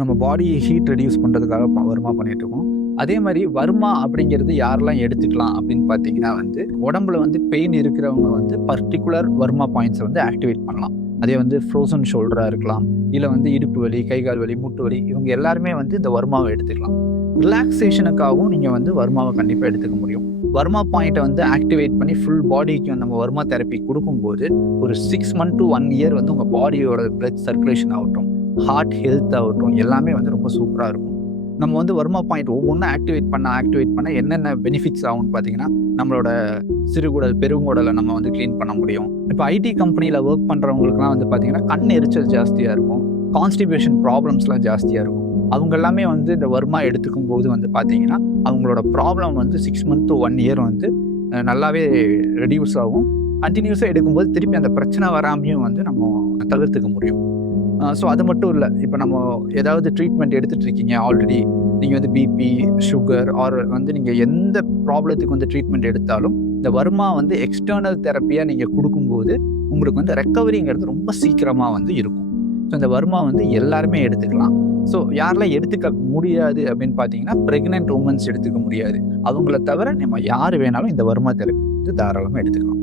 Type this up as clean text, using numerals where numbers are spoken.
நம்ம body heat reduce பண்ணுறதுக்காக வர்மா பண்ணிட்டு இருக்கோம். அதே மாதிரி வர்மா அப்படிங்கிறது யாரெல்லாம் எடுத்துக்கலாம் அப்படின்னு பார்த்தீங்கன்னா உடம்புல பெயின் இருக்கிறவங்க பர்டிகுலர் வர்மா பாயிண்ட்ஸை ஆக்டிவேட் பண்ணலாம். அதே ஃப்ரோசன் ஷோல்டராக இருக்கலாம், இல்லை இடுப்பு வலி, கை கால் வலி, மூட்டு வலி, இவங்க எல்லாருமே இந்த வர்மாவை எடுத்துக்கலாம். ரிலாக்ஸேஷனுக்காகவும் நீங்கள் வர்மாவை கண்டிப்பாக எடுத்துக்க முடியும். வர்மா பாயிண்ட்டை ஆக்டிவேட் பண்ணி ஃபுல் பாடிக்கு நம்ம வர்மா தெரப்பி கொடுக்கும்போது ஒரு 6 months to 1 year உங்கள் பாடியோட பிளட் சர்க்குலேஷன் ஆகட்டும், ஹார்ட் ஹெல்த் ஆகட்டும், எல்லாமே ரொம்ப சூப்பராக இருக்கும். நம்ம வர்மா பாயிண்ட் ஒவ்வொன்றா ஆக்டிவேட் பண்ண என்னென்ன பெனிஃபிட்ஸ் ஆகும்னு பார்த்தீங்கன்னா, நம்மளோட சிறுகுடல் பெருங்குடலை நம்ம க்ளீன் பண்ண முடியும். இப்போ ஐடி கம்பெனியில் ஒர்க் பண்ணுறவங்களுக்குலாம் பார்த்தீங்கன்னா கண் எரிச்சல் ஜாஸ்தியாக இருக்கும், கான்ஸ்டிபேஷன் ப்ராப்ளம்ஸ்லாம் ஜாஸ்தியாக இருக்கும். அவங்க எல்லாமே இந்த வர்மா எடுத்துக்கும் போது பார்த்தீங்கன்னா அவங்களோட ப்ராப்ளம் 6 months to 1 year நல்லாவே ரெடியூஸ் ஆகும். கண்டினியூஸாக எடுக்கும்போது திருப்பி அந்த பிரச்சனை வராமையும் நம்ம தவிர்த்துக்க முடியும். ஸோ அது மட்டும் இல்லை, இப்போ நம்ம ஏதாவது ட்ரீட்மெண்ட் எடுத்துகிட்டு இருக்கீங்க ஆல்ரெடி, நீங்கள் பிபி, சுகர் ஆர் நீங்கள் எந்த ப்ராப்ளத்துக்கு ட்ரீட்மெண்ட் எடுத்தாலும் இந்த வர்மா எக்ஸ்டர்னல் தெரப்பியாக நீங்கள் கொடுக்கும்போது உங்களுக்கு ரெக்கவரிங்கிறது ரொம்ப சீக்கிரமாக இருக்கும். ஸோ இந்த வர்மா எல்லாருமே எடுத்துக்கலாம். ஸோ யாரெல்லாம் எடுத்துக்க முடியாது அப்படின்னு பார்த்தீங்கன்னா, ப்ரெக்னென்ட் உமன்ஸ் எடுத்துக்க முடியாது. அவங்கள தவிர நம்ம யார் வேணாலும் இந்த வர்மா தெரப்பி தாராளமாக எடுத்துக்கலாம்.